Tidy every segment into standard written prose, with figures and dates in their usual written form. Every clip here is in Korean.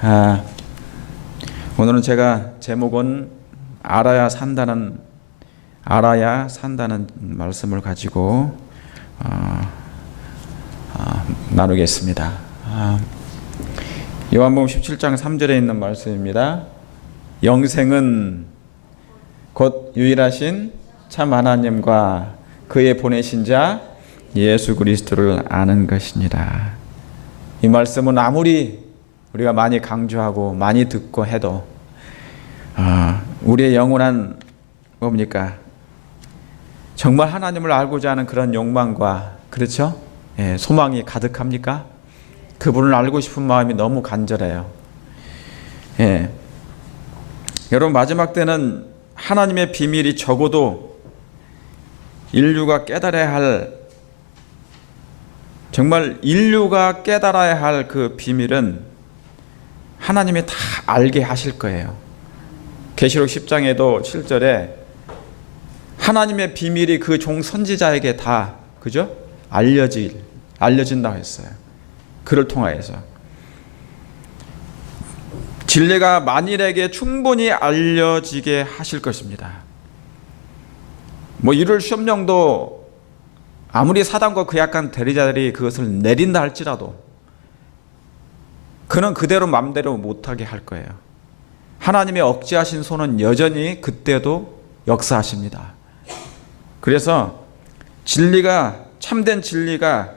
아, 오늘은 제가 제목은 알아야 산다는 말씀을 가지고 나누겠습니다. 요한복음 17장 3절에 있는 말씀입니다. 영생은 곧 유일하신 참 하나님과 그의 보내신 자 예수 그리스도를 아는 것이니라. 이 말씀은 아무리 우리가 많이 강조하고 많이 듣고 해도 우리의 영원한 뭡니까? 정말 하나님을 알고자 하는 그런 욕망과 그렇죠? 소망이 가득합니까? 그분을 알고 싶은 마음이 너무 간절해요. 여러분, 마지막 때는 하나님의 비밀이 적어도 인류가 깨달아야 할, 정말 인류가 깨달아야 할 그 비밀은 하나님이 다 알게 하실 거예요. 계시록 10장에도 7절에 하나님의 비밀이 그 종 선지자에게 다 그죠? 알려진다고 했어요. 그를 통하여서 진리가 만일에게 충분히 알려지게 하실 것입니다. 이룰 시험령도 아무리 사단과 그 약한 대리자들이 그것을 내린다 할지라도 그는 그대로 맘대로 못하게 할 거예요. 하나님의 억제하신 손은 여전히 그때도 역사하십니다. 그래서 참된 진리가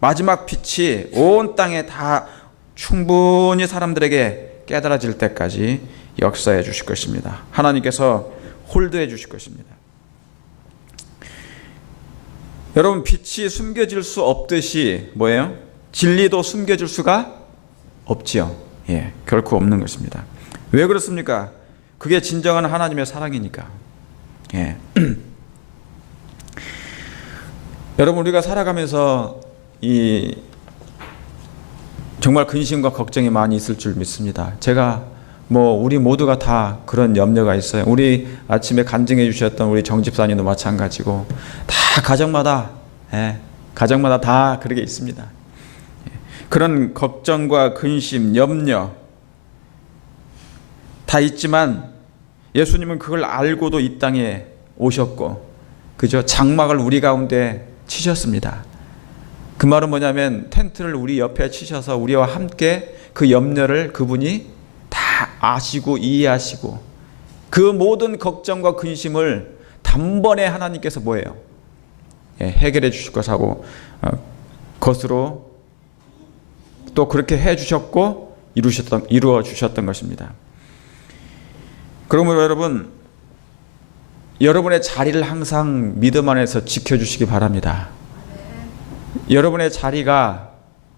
마지막 빛이 온 땅에 다 충분히 사람들에게 깨달아질 때까지 역사해 주실 것입니다. 하나님께서 홀드해 주실 것입니다. 여러분, 빛이 숨겨질 수 없듯이 뭐예요? 진리도 숨겨질 수가 없지요. 결코 없는 것입니다. 왜 그렇습니까? 그게 진정한 하나님의 사랑이니까. 여러분, 우리가 살아가면서 정말 근심과 걱정이 많이 있을 줄 믿습니다. 제가 우리 모두가 다 그런 염려가 있어요. 우리 아침에 간증해 주셨던 우리 정 집사님도 마찬가지고 다 가정마다 다 그렇게 있습니다. 그런 걱정과 근심, 염려 다 있지만 예수님은 그걸 알고도 이 땅에 오셨고, 그죠? 장막을 우리 가운데 치셨습니다. 그 말은 뭐냐면 텐트를 우리 옆에 치셔서 우리와 함께 그 염려를 그분이 다 아시고 이해하시고 그 모든 걱정과 근심을 단번에 하나님께서 뭐예요? 해결해 주실 것으로 또 그렇게 해 주셨고 이루어 주셨던 것입니다. 그러므로 여러분의 자리를 항상 믿음 안에서 지켜주시기 바랍니다. 여러분의 자리가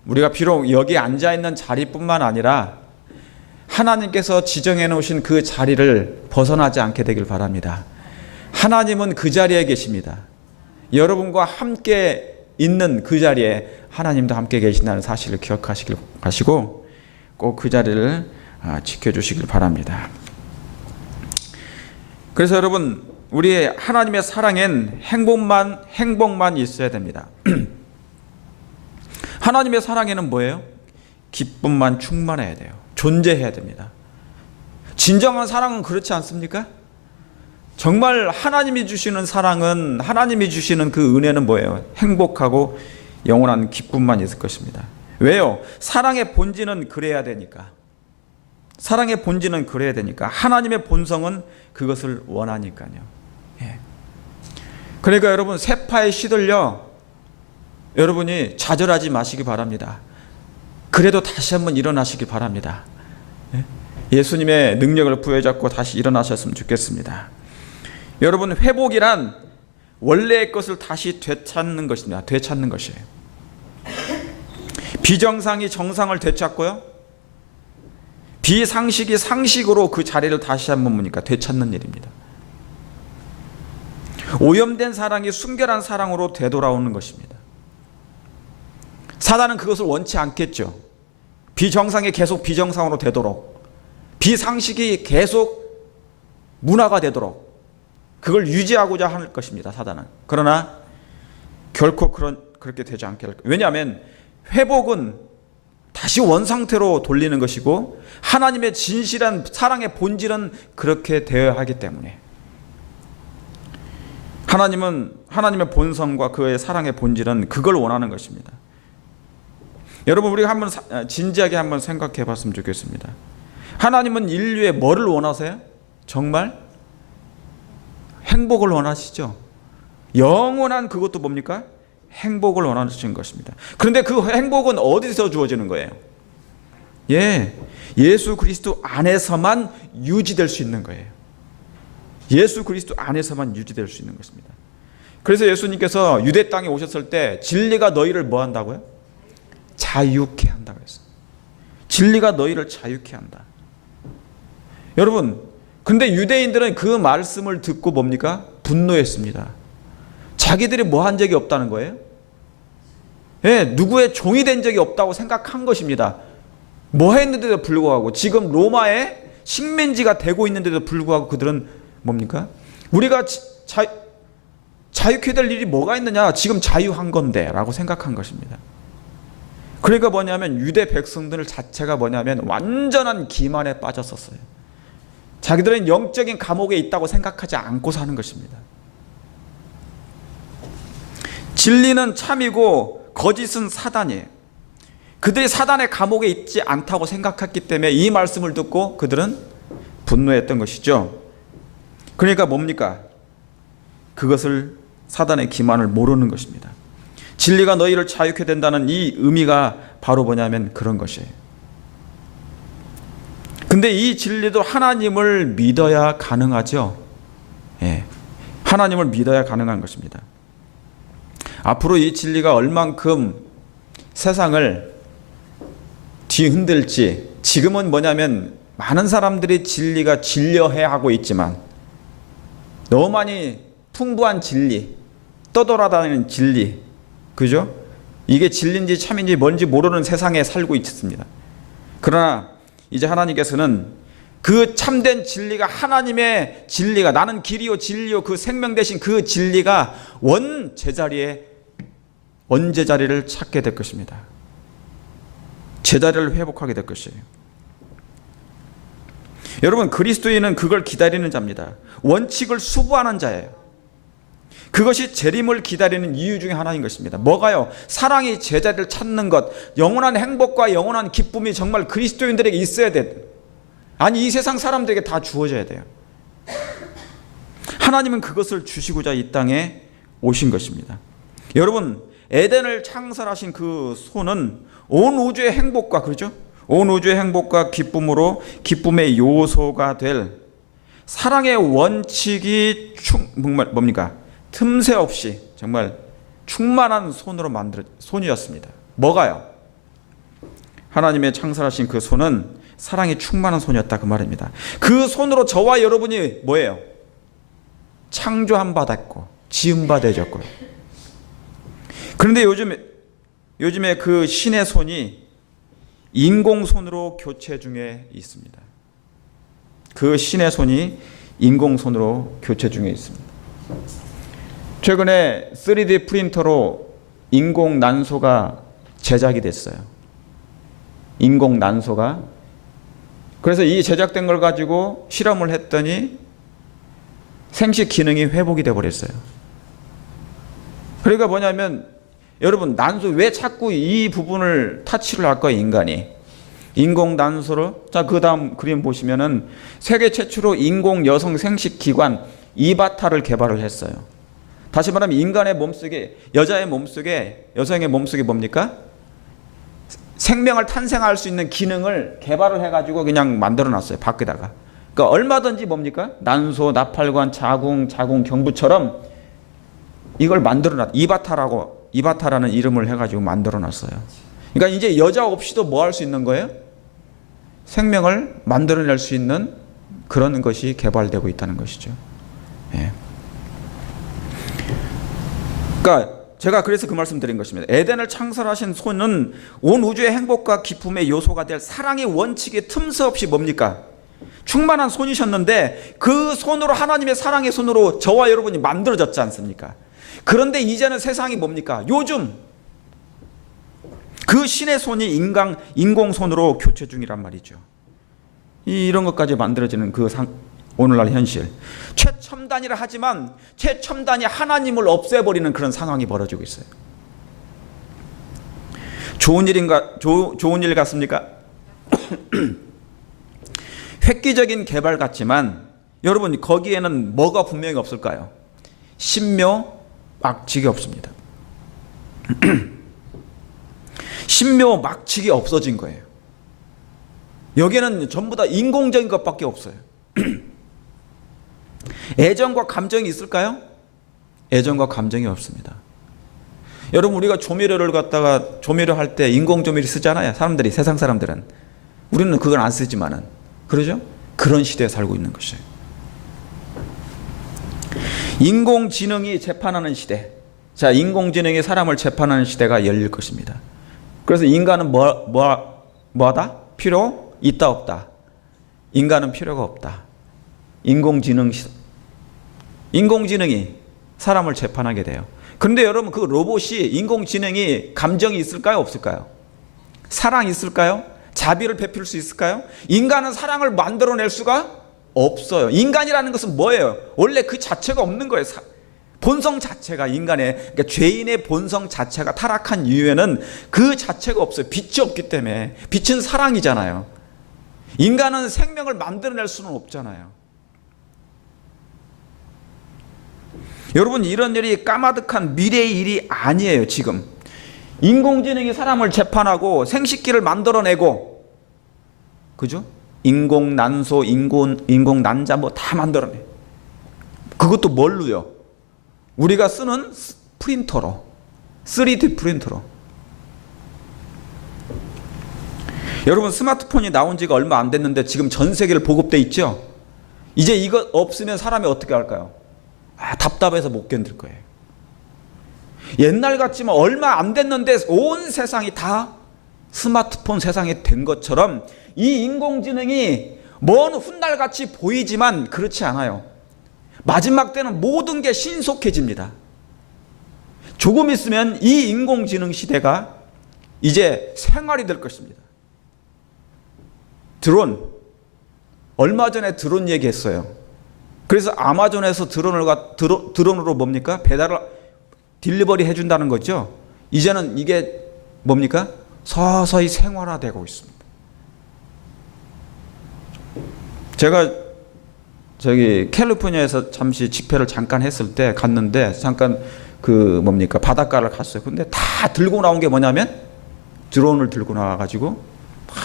우리가 비록 여기 앉아있는 자리뿐만 아니라 하나님께서 지정해 놓으신 그 자리를 벗어나지 않게 되길 바랍니다. 하나님은 그 자리에 계십니다. 여러분과 함께 있는 그 자리에 하나님도 함께 계신다는 사실을 기억하시고 꼭 그 자리를 지켜주시길 바랍니다. 그래서 여러분, 우리의 하나님의 사랑엔 행복만 있어야 됩니다. 하나님의 사랑에는 뭐예요? 기쁨만 충만해야 돼요. 존재해야 됩니다. 진정한 사랑은 그렇지 않습니까? 정말 하나님이 주시는 사랑은, 하나님이 주시는 그 은혜는 뭐예요? 행복하고 영원한 기쁨만 있을 것입니다. 왜요? 사랑의 본질은 그래야 되니까. 하나님의 본성은 그것을 원하니까요. 그러니까 여러분, 세파에 시들려 여러분이 좌절하지 마시기 바랍니다. 그래도 다시 한번 일어나시기 바랍니다. 예수님의 능력을 부여잡고 다시 일어나셨으면 좋겠습니다. 여러분, 회복이란 원래의 것을 다시 되찾는 것입니다. 되찾는 것이에요. 비정상이 정상을 되찾고요, 비상식이 상식으로 그 자리를 다시 한번 되찾는 일입니다. 오염된 사랑이 순결한 사랑으로 되돌아오는 것입니다. 사단은 그것을 원치 않겠죠. 비정상이 계속 비정상으로 되도록, 비상식이 계속 문화가 되도록 그걸 유지하고자 할 것입니다. 사단은. 그러나 결코 그렇게 되지 않게 할 거예요. 왜냐하면 회복은 다시 원상태로 돌리는 것이고, 하나님의 진실한 사랑의 본질은 그렇게 되어야 하기 때문에, 하나님은 하나님의 본성과 그의 사랑의 본질은 그걸 원하는 것입니다. 여러분, 우리가 한번 진지하게 한번 생각해 봤으면 좋겠습니다. 하나님은 인류의 뭐를 원하세요? 정말 행복을 원하시죠. 영원한 그것도 뭡니까? 행복을 원하시는 것입니다. 그런데 그 행복은 어디서 주어지는 거예요? 예수 그리스도 안에서만 유지될 수 있는 거예요. 예수 그리스도 안에서만 유지될 수 있는 것입니다. 그래서 예수님께서 유대 땅에 오셨을 때 진리가 너희를 뭐 한다고요? 자유케 한다고 했어요. 진리가 너희를 자유케 한다. 여러분, 근데 유대인들은 그 말씀을 듣고 뭡니까? 분노했습니다. 자기들이 뭐 한 적이 없다는 거예요? 누구의 종이 된 적이 없다고 생각한 것입니다. 뭐 했는데도 불구하고, 지금 로마의 식민지가 되고 있는데도 불구하고 그들은 뭡니까? 우리가 자유케 될 일이 뭐가 있느냐? 지금 자유한 건데 라고 생각한 것입니다. 그러니까 뭐냐면 유대 백성들 자체가 뭐냐면 완전한 기만에 빠졌었어요. 자기들은 영적인 감옥에 있다고 생각하지 않고 사는 것입니다. 진리는 참이고 거짓은 사단이에요. 그들이 사단의 감옥에 있지 않다고 생각했기 때문에 이 말씀을 듣고 그들은 분노했던 것이죠. 그러니까 뭡니까? 그것을, 사단의 기만을 모르는 것입니다. 진리가 너희를 자유케 된다는 이 의미가 바로 뭐냐면 그런 것이에요. 근데 이 진리도 하나님을 믿어야 가능하죠. 하나님을 믿어야 가능한 것입니다. 앞으로 이 진리가 얼만큼 세상을 뒤흔들지, 지금은 뭐냐면 많은 사람들이 진리가 진려해하고 있지만, 너무 많이 풍부한 진리, 떠돌아다니는 진리, 그죠? 이게 진리인지 참인지 뭔지 모르는 세상에 살고 있습니다. 그러나 이제 하나님께서는 그 참된 진리가, 하나님의 진리가, 나는 길이요 진리요 그 생명 되신 그 진리가 원제자리를 찾게 될 것입니다. 제자리를 회복하게 될 것이에요. 여러분, 그리스도인은 그걸 기다리는 자입니다. 원칙을 수부하는 자예요. 그것이 재림을 기다리는 이유 중에 하나인 것입니다. 뭐가요? 사랑이 제자리를 찾는 것, 영원한 행복과 영원한 기쁨이 정말 그리스도인들에게 있어야 돼요. 아니, 이 세상 사람들에게 다 주어져야 돼요. 하나님은 그것을 주시고자 이 땅에 오신 것입니다. 여러분, 에덴을 창설하신 그 손은 온 우주의 행복과, 그렇죠? 온 우주의 행복과 기쁨으로, 기쁨의 요소가 될 사랑의 원칙이 뭡니까? 틈새 없이 정말 충만한 손으로 만든 손이었습니다. 뭐가요? 하나님의 창설하신 그 손은 사랑이 충만한 손이었다, 그 말입니다. 그 손으로 저와 여러분이 뭐예요? 창조한 바 됐고 지은 바 되셨고요. 그런데 요즘에 그 신의 손이 인공손으로 교체 중에 있습니다. 그 신의 손이 인공손으로 교체 중에 있습니다. 최근에 3D 프린터로 인공 난소가 제작이 됐어요. 인공 난소가. 그래서 이 제작된 걸 가지고 실험을 했더니 생식 기능이 회복이 돼 버렸어요. 그러니까 뭐냐면, 여러분, 난소 왜 자꾸 이 부분을 타치를 할까요? 인간이 인공 난소로. 자, 그 다음 그림 보시면은 세계 최초로 인공 여성 생식 기관 이바타를 개발을 했어요. 다시 말하면 인간의 몸속에, 여자의 몸속에, 여성의 몸속에 뭡니까? 생명을 탄생할 수 있는 기능을 개발을 해가지고 그냥 만들어 놨어요, 밖에다가. 그러니까 얼마든지 뭡니까? 난소, 나팔관, 자궁, 경부처럼 이걸 만들어 놨, 이바타라는 이름을 해가지고 만들어 놨어요. 그러니까 이제 여자 없이도 뭐 할 수 있는 거예요? 생명을 만들어낼 수 있는 그런 것이 개발되고 있다는 것이죠. 그러니까 제가 그래서 그 말씀 드린 것입니다. 에덴을 창설하신 손은 온 우주의 행복과 기쁨의 요소가 될 사랑의 원칙에 틈새 없이 뭡니까? 충만한 손이셨는데, 그 손으로, 하나님의 사랑의 손으로 저와 여러분이 만들어졌지 않습니까? 그런데 이제는 세상이 뭡니까? 요즘 그 신의 손이 인공손으로 교체 중이란 말이죠. 이런 것까지 만들어지는 오늘날 현실. 최첨단이라 하지만 최첨단이 하나님을 없애버리는 그런 상황이 벌어지고 있어요. 좋은 일 같습니까? 획기적인 개발 같지만 여러분, 거기에는 뭐가 분명히 없을까요? 신묘막측이 없습니다. 신묘막측이 없어진 거예요. 여기에는 전부 다 인공적인 것밖에 없어요. 애정과 감정이 있을까요? 애정과 감정이 없습니다. 여러분, 우리가 조미료를 갖다가 조미료할 때 인공조미료 쓰잖아요. 사람들이, 세상 사람들은. 우리는 그걸 안 쓰지만은. 그러죠? 그런 시대에 살고 있는 것이에요. 인공지능이 재판하는 시대. 자, 인공지능이 사람을 재판하는 시대가 열릴 것입니다. 그래서 인간은 뭐하다? 필요 있다 없다. 인간은 필요가 없다. 인공지능이 사람을 재판하게 돼요. 그런데 여러분, 그 로봇이, 인공지능이 감정이 있을까요? 없을까요? 사랑이 있을까요? 자비를 베풀 수 있을까요? 인간은 사랑을 만들어낼 수가 없어요. 인간이라는 것은 뭐예요? 원래 그 자체가 없는 거예요. 본성 자체가, 인간의, 그러니까 죄인의 본성 자체가 타락한 이유에는 그 자체가 없어요. 빛이 없기 때문에. 빛은 사랑이잖아요. 인간은 생명을 만들어낼 수는 없잖아요. 여러분, 이런 일이 까마득한 미래의 일이 아니에요. 지금 인공지능이 사람을 재판하고 생식기를 만들어내고, 그죠? 인공난소, 인공난자 뭐 다 만들어내. 그것도 뭘로요? 우리가 쓰는 프린터로, 3D 프린터로. 여러분, 스마트폰이 나온 지가 얼마 안 됐는데 지금 전 세계를 보급돼 있죠? 이제 이거 없으면 사람이 어떻게 할까요? 답답해서 못 견딜 거예요. 옛날 같지만 얼마 안 됐는데 온 세상이 다 스마트폰 세상이 된 것처럼 이 인공지능이 먼 훗날같이 보이지만 그렇지 않아요. 마지막 때는 모든 게 신속해집니다. 조금 있으면 이 인공지능 시대가 이제 생활이 될 것입니다. 드론, 얼마 전에 드론 얘기했어요. 그래서 아마존에서 드론으로 뭡니까? 딜리버리 해준다는 거죠. 이제는 이게 뭡니까? 서서히 생활화되고 있습니다. 제가 캘리포니아에서 잠시 집회를 잠깐 했을 때 갔는데, 잠깐 바닷가를 갔어요. 근데 다 들고 나온 게 뭐냐면 드론을 들고 나와가지고 막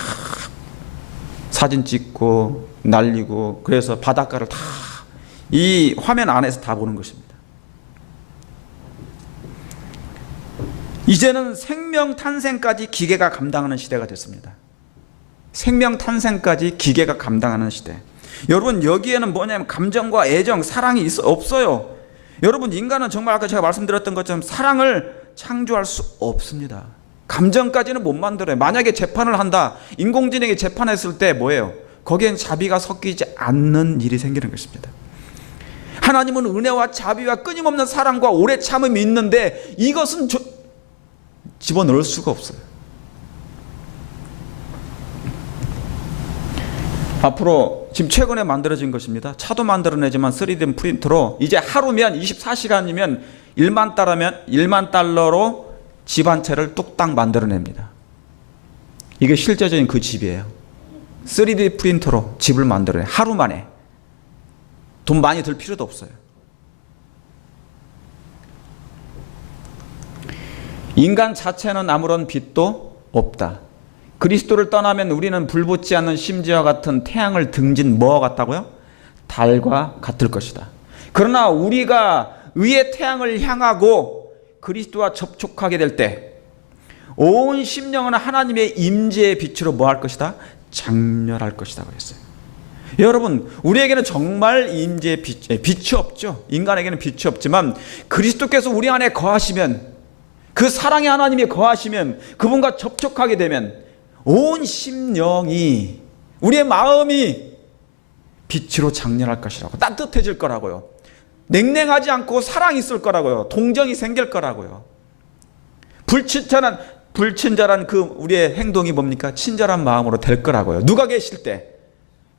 사진 찍고 날리고, 그래서 바닷가를 다 이 화면 안에서 다 보는 것입니다. 이제는 생명 탄생까지 기계가 감당하는 시대가 됐습니다. 생명 탄생까지 기계가 감당하는 시대. 여러분, 여기에는 뭐냐면 감정과 애정, 사랑이 없어요. 여러분, 인간은 정말 아까 제가 말씀드렸던 것처럼 사랑을 창조할 수 없습니다. 감정까지는 못 만들어요. 만약에 재판을 한다, 인공지능이 재판했을 때 뭐예요? 거기엔 자비가 섞이지 않는 일이 생기는 것입니다. 하나님은 은혜와 자비와 끊임없는 사랑과 오래 참음이 있는데 이것은 집어넣을 수가 없어요. 앞으로 지금 최근에 만들어진 것입니다. 차도 만들어내지만 3D 프린터로 이제 하루면 24시간이면 1만 달러로 집 한 채를 뚝딱 만들어냅니다. 이게 실제적인 그 집이에요. 3D 프린터로 집을 만들어내. 하루 만에. 돈 많이 들 필요도 없어요. 인간 자체는 아무런 빛도 없다. 그리스도를 떠나면 우리는 불붙지 않는 심지와 같은 태양을 등진 뭐와 같다고요? 달과 같을 것이다. 그러나 우리가 의의 태양을 향하고 그리스도와 접촉하게 될 때 온 심령은 하나님의 임재의 빛으로 뭐 할 것이다? 장렬할 것이다 그랬어요. 여러분, 우리에게는 정말 임재의 빛이 없죠. 인간에게는 빛이 없지만 그리스도께서 우리 안에 거하시면, 그 사랑의 하나님이 거하시면, 그분과 접촉하게 되면 온 심령이, 우리의 마음이 빛으로 장렬할 것이라고, 따뜻해질 거라고요. 냉랭하지 않고 사랑이 있을 거라고요. 동정이 생길 거라고요. 불친절한 그 우리의 행동이 뭡니까? 친절한 마음으로 될 거라고요. 누가 계실 때?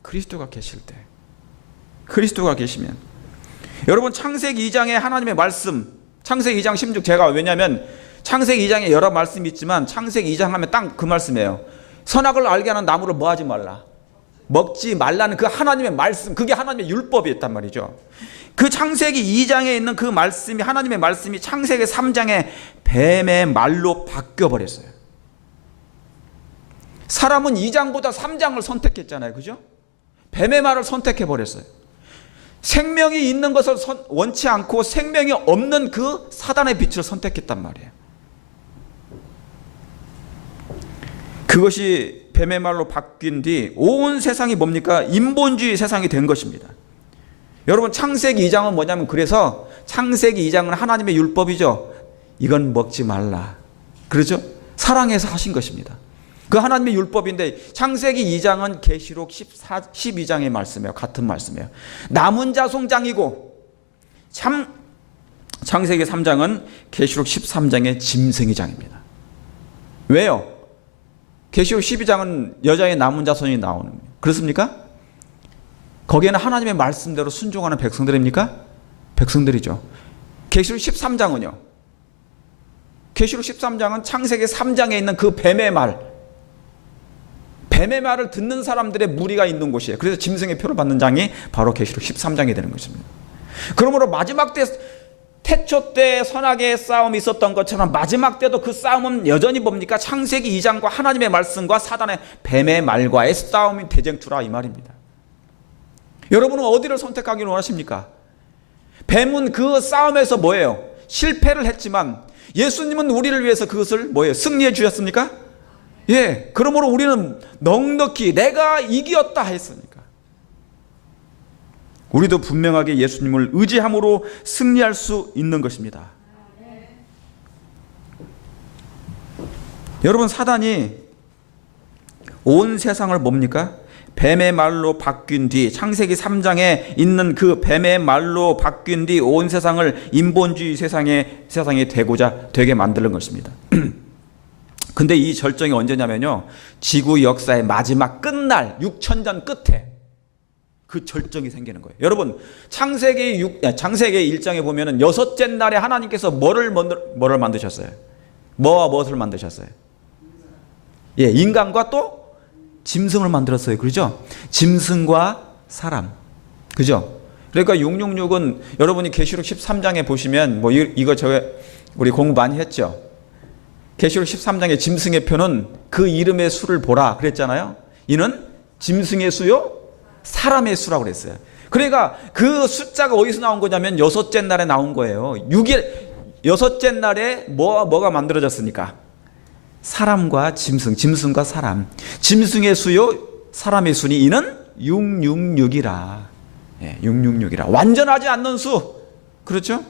그리스도가 계실 때. 그리스도가 계시면. 여러분 창세기 2장에 하나님의 말씀, 창세기 2장 16 제가 왜냐하면 창세기 2장에 여러 말씀이 있지만 창세기 2장 하면 딱 그 말씀이에요. 선악을 알게 하는 나무를 뭐 하지 말라? 먹지 말라는 그 하나님의 말씀, 그게 하나님의 율법이었단 말이죠. 그 창세기 2장에 있는 그 말씀이, 하나님의 말씀이 창세기 3장에 뱀의 말로 바뀌어버렸어요. 사람은 2장보다 3장을 선택했잖아요. 그죠? 뱀의 말을 선택해버렸어요. 생명이 있는 것을 원치 않고 생명이 없는 그 사단의 빛을 선택했단 말이에요. 그것이 뱀의 말로 바뀐 뒤 온 세상이 뭡니까? 인본주의 세상이 된 것입니다. 여러분 창세기 2장은 뭐냐면, 그래서 창세기 2장은 하나님의 율법이죠. 이건 먹지 말라. 그렇죠? 사랑해서 하신 것입니다. 그 하나님의 율법인데 창세기 2장은 계시록 12장의 말씀이에요. 같은 말씀이에요. 남은 자송장이고 창세기 3장은 계시록 13장의 짐승의 장입니다. 왜요? 계시록 12장은 여자의 남은 자손이 나오는 거예요. 그렇습니까? 거기에는 하나님의 말씀대로 순종하는 백성들입니까? 백성들이죠. 계시록 13장은요. 계시록 13장은 창세기 3장에 있는 그 뱀의 말, 뱀의 말을 듣는 사람들의 무리가 있는 곳이에요. 그래서 짐승의 표를 받는 장이 바로 계시록 13장이 되는 것입니다. 그러므로 마지막 때, 태초 때 선악의 싸움이 있었던 것처럼 마지막 때도 그 싸움은 여전히 뭡니까? 창세기 2장과 하나님의 말씀과 사단의 뱀의 말과의 싸움이 대쟁투라 이 말입니다. 여러분은 어디를 선택하기를 원하십니까? 뱀은 그 싸움에서 뭐예요? 실패를 했지만 예수님은 우리를 위해서 그것을 뭐예요? 승리해 주셨습니까? 예. 그러므로 우리는 넉넉히 내가 이기었다 했으니까. 우리도 분명하게 예수님을 의지함으로 승리할 수 있는 것입니다. 여러분 사단이 온 세상을 뭡니까? 뱀의 말로 바뀐 뒤, 창세기 3장에 있는 그 뱀의 말로 바뀐 뒤 온 세상을 인본주의 세상이 되게 만드는 것입니다. 근데 이 절정이 언제냐면요, 지구 역사의 마지막 끝날 6천년 끝에 그 절정이 생기는 거예요. 여러분 창세기 1장에 보면은 여섯째 날에 하나님께서 뭐를 만드셨어요? 뭐와 무엇을 만드셨어요? 예, 인간과 또 짐승을 만들었어요. 그렇죠? 짐승과 사람. 그죠? 그러니까 666은 여러분이 계시록 13장에 보시면 뭐 이거 우리 공부 많이 했죠. 계시록 13장의 짐승의 표는 그 이름의 수를 보라 그랬잖아요. 이는 짐승의 수요, 사람의 수라고 그랬어요. 그러니까 그 숫자가 어디서 나온 거냐면 여섯째 날에 나온 거예요. 6일 여섯째 날에 뭐가 만들어졌습니까? 사람과 짐승, 짐승과 사람. 짐승의 수요, 사람의 수니 이는 666이라. 예, 666이라. 완전하지 않는 수. 그렇죠?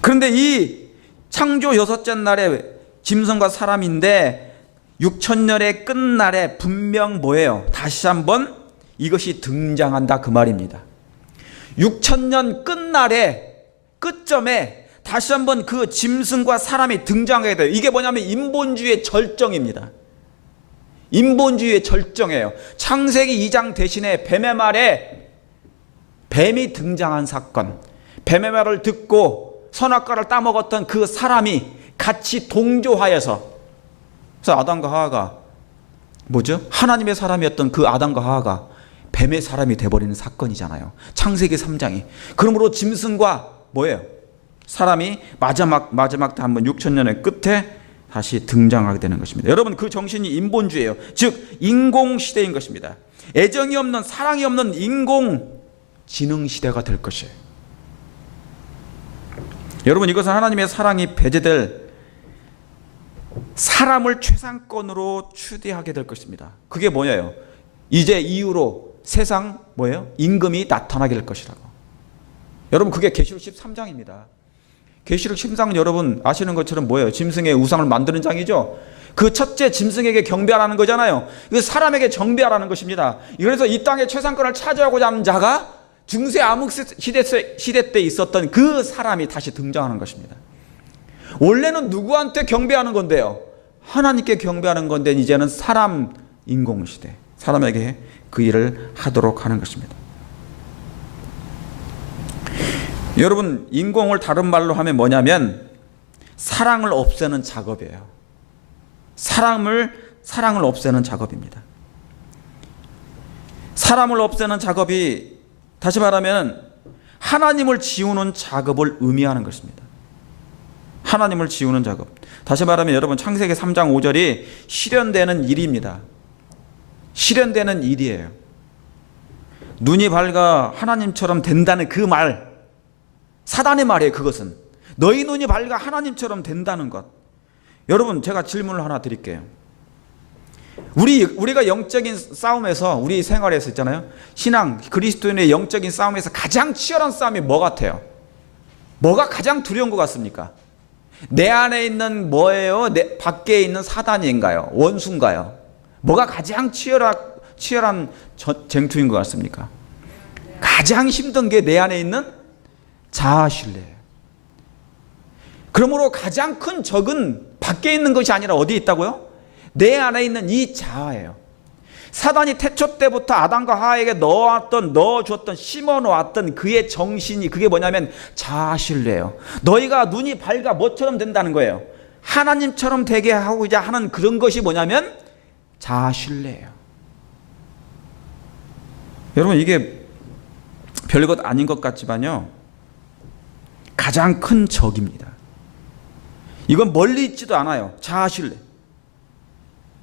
그런데 이 창조 여섯째 날에 짐승과 사람인데 6천년의 끝날에 분명 뭐예요? 다시 한번 이것이 등장한다 그 말입니다. 6천년 끝날에 끝점에 다시 한번 그 짐승과 사람이 등장하게 돼요. 이게 뭐냐면 인본주의의 절정입니다. 인본주의의 절정이에요. 창세기 2장 대신에 뱀의 말에 뱀이 등장한 사건, 뱀의 말을 듣고 선악과를 따먹었던 그 사람이 같이 동조하여서, 그래서 아담과 하와가 뭐죠? 하나님의 사람이었던 그 아담과 하와가 뱀의 사람이 돼버리는 사건이잖아요. 창세기 3장이. 그러므로 짐승과 뭐예요? 사람이 마지막 때 한번 6천년의 끝에 다시 등장하게 되는 것입니다. 여러분 그 정신이 인본주의예요. 즉 인공시대인 것입니다. 애정이 없는, 사랑이 없는 인공지능 시대가 될 것이에요. 여러분 이것은 하나님의 사랑이 배제될, 사람을 최상권으로 추대하게 될 것입니다. 그게 뭐예요? 이제 이후로 세상 뭐예요? 임금이 나타나게 될 것이라고. 여러분 그게 계시록 13장입니다. 계시록 13장은 여러분 아시는 것처럼 뭐예요? 짐승의 우상을 만드는 장이죠. 그 첫째 짐승에게 경배하라는 거잖아요. 그 사람에게 정배하라는 것입니다. 그래서 이 땅의 최상권을 차지하고자 하는 자가 중세 암흑 시대 때 있었던 그 사람이 다시 등장하는 것입니다. 원래는 누구한테 경배하는 건데요? 하나님께 경배하는 건데 이제는 사람 인공시대, 사람에게 그 일을 하도록 하는 것입니다. 여러분, 인공을 다른 말로 하면 뭐냐면 사랑을 없애는 작업이에요. 사랑을 없애는 작업입니다. 사람을 없애는 작업이 다시 말하면 하나님을 지우는 작업을 의미하는 것입니다. 하나님을 지우는 작업. 다시 말하면 여러분, 창세기 3장 5절이 실현되는 일입니다. 실현되는 일이에요. 눈이 밝아 하나님처럼 된다는 그 말, 사단의 말이에요. 그것은 너희 눈이 밝아 하나님처럼 된다는 것. 여러분, 제가 질문을 하나 드릴게요. 우리가 영적인 싸움에서, 우리 생활에서 있잖아요, 신앙, 그리스도인의 영적인 싸움에서 가장 치열한 싸움이 뭐 같아요? 뭐가 가장 두려운 것 같습니까? 내 안에 있는 뭐예요? 내 밖에 있는 사단인가요? 원수인가요? 뭐가 가장 치열한 쟁투인 것 같습니까? 가장 힘든 게 내 안에 있는 자아신뢰예요. 그러므로 가장 큰 적은 밖에 있는 것이 아니라 어디에 있다고요? 내 안에 있는 이 자아예요. 사단이 태초 때부터 아담과 하와에게 넣어주었던, 심어놓았던 그의 정신이, 그게 뭐냐면 자아신뢰예요. 너희가 눈이 밝아 뭐처럼 된다는 거예요? 하나님처럼 되게 하고자 하는 그런 것이 뭐냐면 자아신뢰예요. 여러분, 이게 별것 아닌 것 같지만요, 가장 큰 적입니다. 이건 멀리 있지도 않아요. 자아신뢰.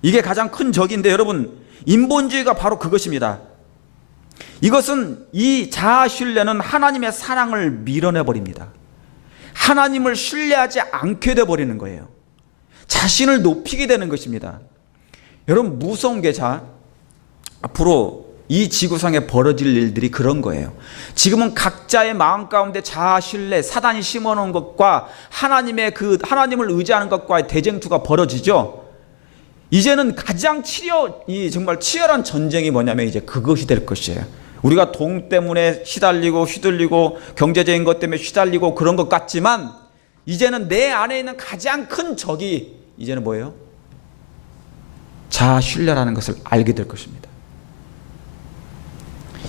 이게 가장 큰 적인데, 여러분, 인본주의가 바로 그것입니다. 이것은, 이 자아신뢰는 하나님의 사랑을 밀어내버립니다. 하나님을 신뢰하지 않게 돼버리는 거예요. 자신을 높이게 되는 것입니다. 여러분, 무서운 게 앞으로 이 지구상에 벌어질 일들이 그런 거예요. 지금은 각자의 마음 가운데 자아신뢰, 사단이 심어놓은 것과 하나님을 의지하는 것과의 대쟁투가 벌어지죠. 이제는 가장 정말 치열한 전쟁이 뭐냐면 이제 그것이 될 것이에요. 우리가 돈 때문에 시달리고 휘둘리고 경제적인 것 때문에 시달리고 그런 것 같지만, 이제는 내 안에 있는 가장 큰 적이 이제는 뭐예요? 자아신뢰라는 것을 알게 될 것입니다.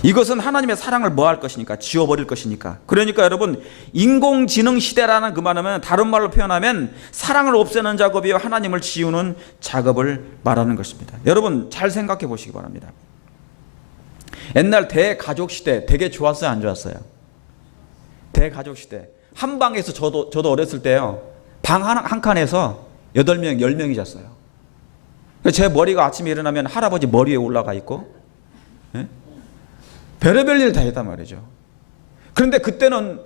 이것은 하나님의 사랑을 뭐 할 것이니까? 지워버릴 것이니까. 그러니까 여러분, 인공지능 시대라는 그 말은, 다른 말로 표현하면 사랑을 없애는 작업이요, 하나님을 지우는 작업을 말하는 것입니다. 여러분, 잘 생각해 보시기 바랍니다. 옛날 대가족 시대 되게 좋았어요, 안 좋았어요? 대가족 시대. 한 방에서 저도 어렸을 때요, 방 한 칸에서 8명, 10명이 잤어요. 제 머리가 아침에 일어나면 할아버지 머리 위에 올라가 있고, 별의별 일을 다 했단 말이죠. 그런데 그때는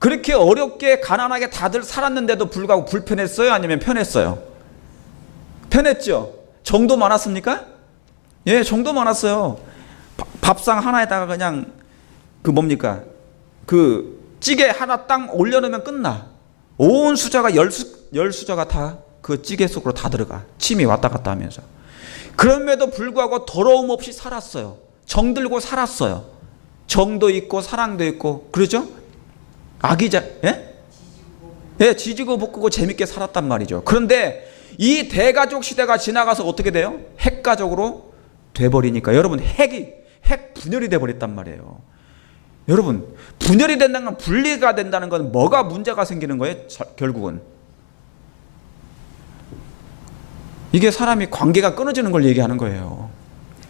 그렇게 어렵게 가난하게 다들 살았는데도 불구하고 불편했어요? 아니면 편했어요? 편했죠. 정도 많았습니까? 예, 정도 많았어요. 밥상 하나에다가 그냥 그 찌개 하나 딱 올려놓으면 끝나. 온 수저가 열 수저가 다 그 찌개 속으로 다 들어가. 침이 왔다 갔다 하면서. 그럼에도 불구하고 더러움 없이 살았어요. 정들고 살았어요. 정도 있고 사랑도 있고, 그러죠? 지지고 볶고 재밌게 살았단 말이죠. 그런데 이 대가족 시대가 지나가서 어떻게 돼요? 핵가족으로 돼버리니까, 여러분, 핵 분열이 돼버렸단 말이에요. 여러분, 분열이 된다는 건, 분리가 된다는 건 뭐가 문제가 생기는 거예요? 결국은 이게 사람이 관계가 끊어지는 걸 얘기하는 거예요.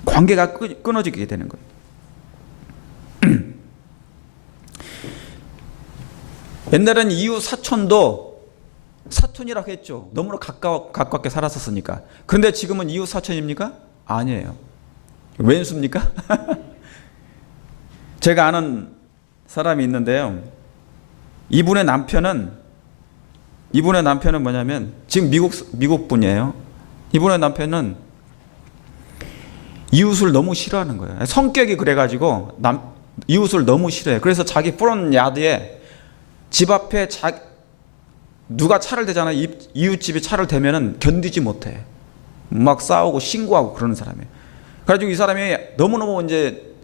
관계가 끊어지게 되는 거예요. 옛날에는 이웃 사촌도 사촌이라고 했죠. 너무나 가깝게 살았었으니까. 그런데 지금은 이웃 사촌입니까? 아니에요. 왼수입니까? 제가 아는 사람이 있는데요, 이분의 남편은 뭐냐면, 지금 미국 분이에요. 이분의 남편은 이웃을 너무 싫어하는 거예요. 성격이 그래가지고 이웃을 너무 싫어해요. 그래서 자기 프론 야드에, 집 앞에 누가 차를 대잖아요. 이웃집이 차를 대면은 견디지 못해. 막 싸우고 신고하고 그러는 사람이에요. 그래가지고 이 사람이 너무너무 이제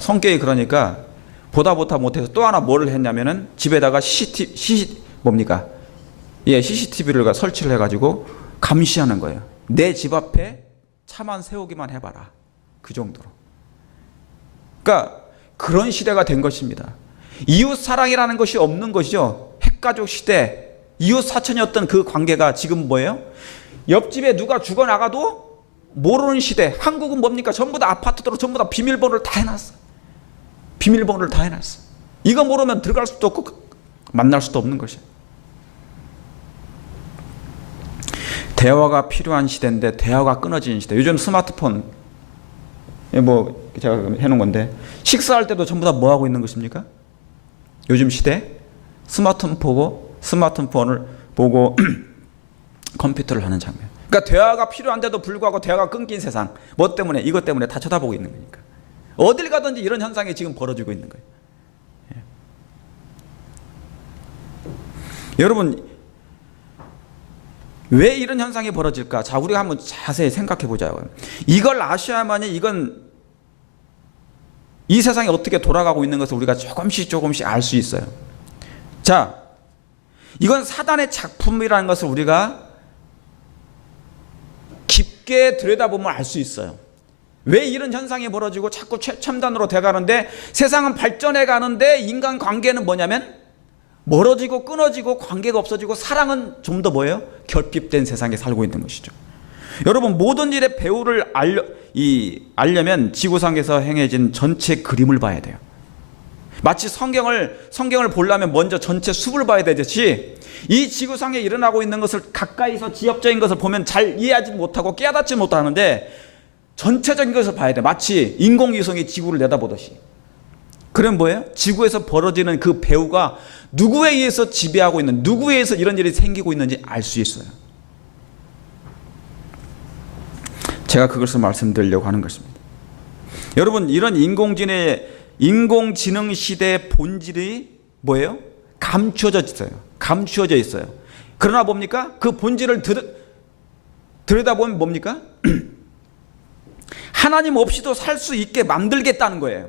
성격이 그러니까 보다 못해서 또 하나 뭐를 했냐면은 집에다가 CCTV를 설치를 해가지고 감시하는 거예요. 내 집 앞에 차만 세우기만 해봐라. 그 정도로. 그러니까 그런 시대가 된 것입니다. 이웃 사랑이라는 것이 없는 것이죠. 핵가족 시대, 이웃 사촌이었던 그 관계가 지금 뭐예요? 옆집에 누가 죽어나가도 모르는 시대. 한국은 뭡니까? 전부 다 아파트로 전부 다 비밀번호를 다 해놨어. 비밀번호를 다 해놨어. 이거 모르면 들어갈 수도 없고 만날 수도 없는 것이에요. 대화가 필요한 시대인데 대화가 끊어지는 시대. 요즘 스마트폰 뭐 제가 해놓은 건데 식사할 때도 전부 다 뭐 하고 있는 것입니까? 요즘 시대 스마트폰을 보고 컴퓨터를 하는 장면. 그러니까 대화가 필요한데도 불구하고 대화가 끊긴 세상. 뭐 때문에? 이것 때문에 다 쳐다보고 있는 거니까. 어딜 가든지 이런 현상이 지금 벌어지고 있는 거예요. 예. 여러분, 왜 이런 현상이 벌어질까? 자, 우리가 한번 자세히 생각해 보자고요. 이걸 아셔야만이 이 세상이 어떻게 돌아가고 있는 것을 우리가 조금씩 알 수 있어요. 자, 이건 사단의 작품이라는 것을 우리가 깊게 들여다보면 알 수 있어요. 왜 이런 현상이 벌어지고 자꾸 최첨단으로 돼가는데 세상은 발전해 가는데 인간 관계는 뭐냐면 멀어지고 끊어지고 관계가 없어지고 사랑은 좀 더 뭐예요? 결핍된 세상에 살고 있는 것이죠. 여러분, 모든 일의 배후를 알려면 지구상에서 행해진 전체 그림을 봐야 돼요. 마치 성경을 보려면 먼저 전체 숲을 봐야 되듯이 이 지구상에 일어나고 있는 것을 가까이서 지엽적인 것을 보면 잘 이해하지 못하고 깨닫지 못하는데 전체적인 것을 봐야 돼. 마치 인공위성이 지구를 내다보듯이. 그럼 뭐예요? 지구에서 벌어지는 그 배후가 누구에 의해서 지배하고 있는, 누구에 의해서 이런 일이 생기고 있는지 알 수 있어요. 제가 그것을 말씀드리려고 하는 것입니다. 여러분, 이런 인공지능 시대의 본질이 뭐예요? 감추어져 있어요. 감추어져 있어요. 그러나 뭡니까? 그 본질을 들여다보면 뭡니까? 하나님 없이도 살 수 있게 만들겠다는 거예요.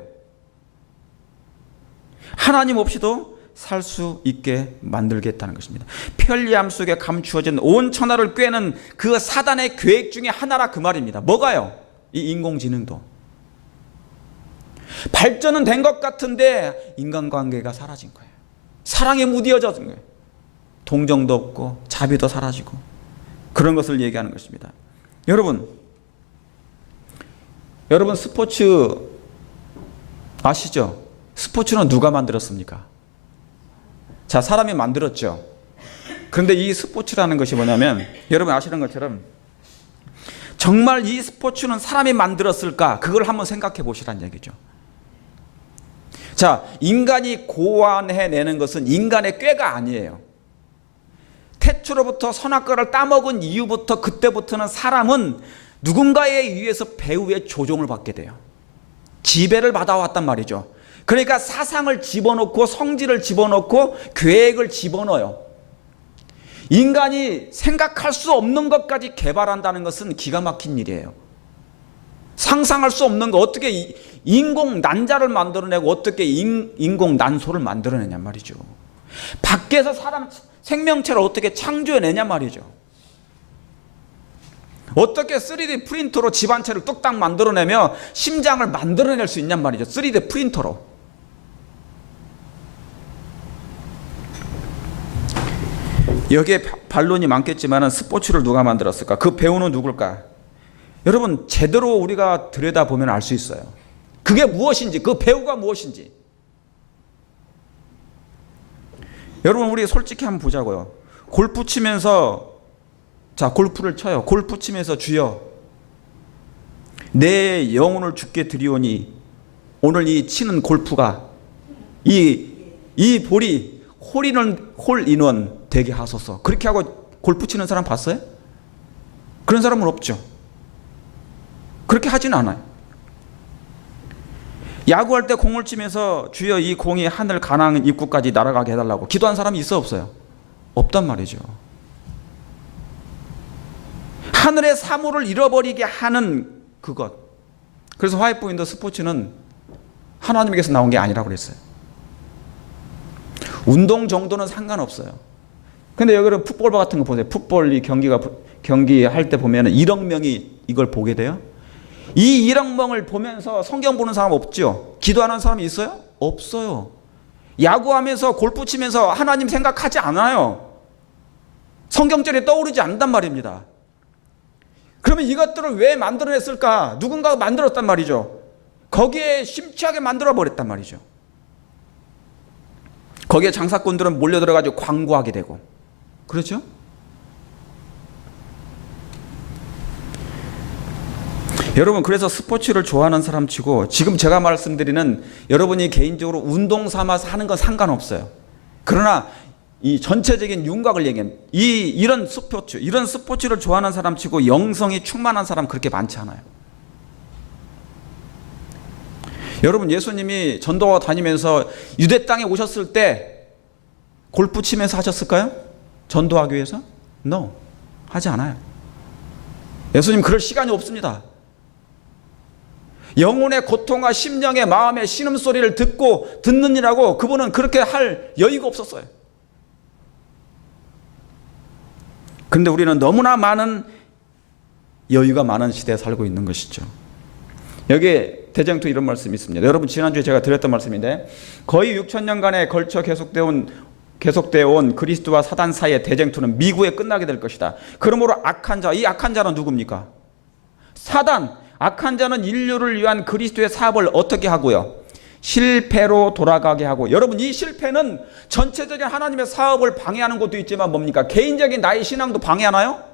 하나님 없이도 살 수 있게 만들겠다는 것입니다. 편리함 속에 감추어진 온 천하를 꿰는 그 사단의 계획 중에 하나라 그 말입니다. 뭐가요? 이 인공지능도. 발전은 된 것 같은데 인간관계가 사라진 거예요. 사랑에 무뎌진 거예요. 동정도 없고 자비도 사라지고 그런 것을 얘기하는 것입니다. 여러분 스포츠 아시죠? 스포츠는 누가 만들었습니까? 자, 사람이 만들었죠. 그런데 이 스포츠라는 것이 뭐냐면 여러분 아시는 것처럼 정말 이 스포츠는 사람이 만들었을까? 그걸 한번 생각해 보시라는 얘기죠. 자, 인간이 고안해내는 것은 인간의 꾀가 아니에요. 태초로부터 선악과를 따먹은 이후부터 그때부터는 사람은 누군가에 의해서 배후의 조종을 받게 돼요. 지배를 받아왔단 말이죠. 그러니까 사상을 집어넣고 성질을 집어넣고 계획을 집어넣어요. 인간이 생각할 수 없는 것까지 개발한다는 것은 기가 막힌 일이에요. 상상할 수 없는 거, 어떻게 인공 난자를 만들어내고 어떻게 인공 난소를 만들어내냐 말이죠. 밖에서 사람 생명체를 어떻게 창조해내냐 말이죠. 어떻게 3D 프린터로 집안체를 뚝딱 만들어내며 심장을 만들어낼 수 있냔 말이죠. 3D 프린터로. 여기에 반론이 많겠지만 스포츠를 누가 만들었을까? 그 배우는 누굴까? 여러분, 제대로 우리가 들여다보면 알 수 있어요. 그게 무엇인지, 그 배우가 무엇인지. 여러분, 우리 솔직히 한번 보자고요. 골프 치면서, 자, 골프를 쳐요. 골프 치면서 주여, 내 영혼을 주께 드리오니 오늘 이 치는 골프가 이 볼이 홀인원 되게 하소서. 그렇게 하고 골프 치는 사람 봤어요? 그런 사람은 없죠. 그렇게 하진 않아요. 야구할 때 공을 치면서 주여 이 공이 하늘 가나안 입구까지 날아가게 해달라고 기도한 사람이 있어 없어요? 없단 말이죠. 하늘의 사물을 잃어버리게 하는 그것. 그래서 화이트보인더 스포츠는 하나님에게서 나온 게 아니라고 그랬어요. 운동 정도는 상관없어요. 근데 여기는 풋볼 같은 거 보세요. 풋볼 이 경기할 때 보면은 1억 명이 이걸 보게 돼요. 이 1억 명을 보면서 성경 보는 사람 없죠? 기도하는 사람이 있어요? 없어요. 야구하면서 골프 치면서 하나님 생각하지 않아요. 성경절이 떠오르지 않단 말입니다. 그러면 이것들을 왜 만들어냈을까? 누군가가 만들었단 말이죠. 거기에 심취하게 만들어 버렸단 말이죠. 거기에 장사꾼들은 몰려들어가지고 광고하게 되고, 그렇죠? 여러분, 그래서 스포츠를 좋아하는 사람 치고 지금 제가 말씀드리는 여러분이 개인적으로 운동 삼아서 하는 건 상관없어요. 그러나 이 전체적인 윤곽을 얘기하면 이런 스포츠를 좋아하는 사람 치고 영성이 충만한 사람 그렇게 많지 않아요. 여러분, 예수님이 전도 다니면서 유대 땅에 오셨을 때 골프 치면서 하셨을까요? 전도하기 위해서? No, 하지 않아요. 예수님 그럴 시간이 없습니다. 영혼의 고통과 심령의 마음의 신음소리를 듣느니라고 그분은 그렇게 할 여유가 없었어요. 그런데 우리는 너무나 많은 여유가 많은 시대에 살고 있는 것이죠. 여기에 대쟁투 이런 말씀이 있습니다. 여러분, 지난주에 제가 드렸던 말씀인데, 거의 6,000년간에 걸쳐 계속되어 온 그리스도와 사단 사이의 대쟁투는 미국에 끝나게 될 것이다. 그러므로 악한 자, 이 악한 자는 누굽니까? 사단. 악한 자는 인류를 위한 그리스도의 사업을 어떻게 하고요? 실패로 돌아가게 하고, 여러분, 이 실패는 전체적인 하나님의 사업을 방해하는 것도 있지만 뭡니까? 개인적인 나의 신앙도 방해하나요?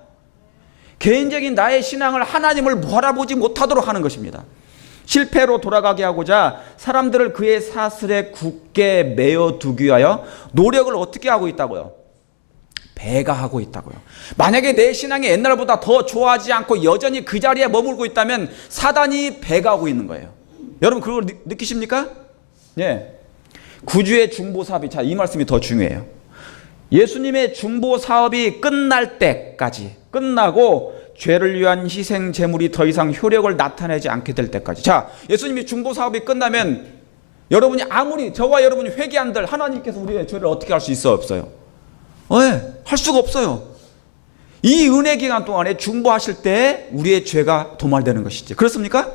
개인적인 나의 신앙을 하나님을 바라보지 못하도록 하는 것입니다. 실패로 돌아가게 하고자 사람들을 그의 사슬에 굳게 매어두기 위하여 노력을 어떻게 하고 있다고요? 배가하고 있다고요. 만약에 내 신앙이 옛날보다 더 좋아하지 않고 여전히 그 자리에 머물고 있다면 사단이 배가하고 있는 거예요. 여러분, 그걸 느끼십니까? 예. 구주의 중보 사업이, 자, 이 말씀이 더 중요해요. 예수님의 중보 사업이 끝날 때까지, 끝나고 죄를 위한 희생 제물이 더 이상 효력을 나타내지 않게 될 때까지. 자, 예수님이 중보 사업이 끝나면 여러분이 아무리 저와 여러분이 회개한들 하나님께서 우리의 죄를 어떻게 할 수 있어요, 없어요? 네, 할 수가 없어요. 이 은혜 기간 동안에 중보하실 때 우리의 죄가 도말되는 것이지. 그렇습니까?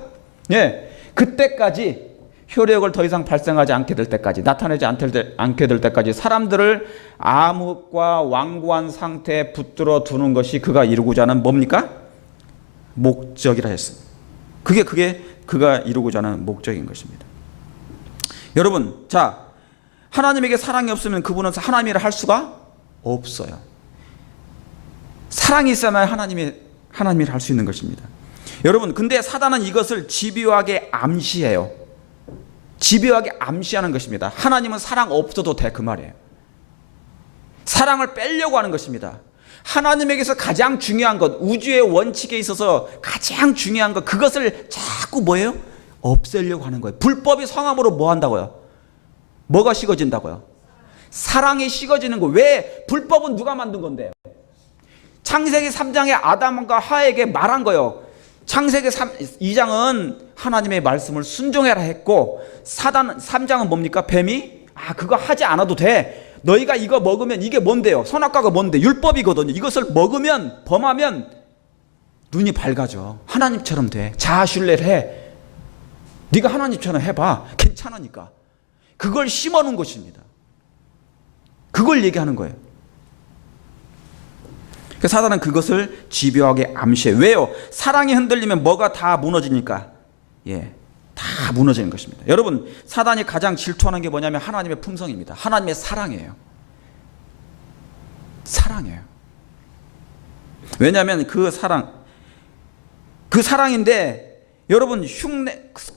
예. 그때까지 효력을 더 이상 발생하지 않게 될 때까지, 나타내지 않게 될 때까지 사람들을 암흑과 완고한 상태에 붙들어 두는 것이 그가 이루고자 하는 뭡니까? 목적이라 했습니다. 그게 그가 이루고자 하는 목적인 것입니다. 여러분, 자, 하나님에게 사랑이 없으면 그분은 하나님 일을 할 수가 없어요. 사랑이 있어야만 하나님 일을 할 수 있는 것입니다. 여러분, 근데 사단은 이것을 집요하게 암시해요. 집요하게 암시하는 것입니다. 하나님은 사랑 없어도 돼, 그 말이에요. 사랑을 빼려고 하는 것입니다. 하나님에게서 가장 중요한 것, 우주의 원칙에 있어서 가장 중요한 것, 그것을 자꾸 뭐예요? 없애려고 하는 거예요. 불법이 성함으로 뭐 한다고요? 뭐가 식어진다고요? 사랑이 식어지는 거예요. 왜? 불법은 누가 만든 건데요? 창세기 3장에 아담과 하와에게 말한 거예요. 창세기 2장은 하나님의 말씀을 순종해라 했고, 3장은 뭡니까? 뱀이 그거 하지 않아도 돼. 너희가 이거 먹으면 이게 뭔데요? 선악과가 뭔데? 율법이거든요. 이것을 먹으면, 범하면 눈이 밝아져. 하나님처럼 돼. 자아신뢰를 해. 네가 하나님처럼 해봐. 괜찮으니까. 그걸 심어놓은 것입니다. 그걸 얘기하는 거예요. 사단은 그것을 집요하게 암시해. 왜요? 사랑이 흔들리면 뭐가 다 무너지니까. 예, 다 무너지는 것입니다. 여러분, 사단이 가장 질투하는 게 뭐냐면 하나님의 품성입니다. 하나님의 사랑이에요. 사랑이에요. 왜냐하면 그 사랑인데, 여러분,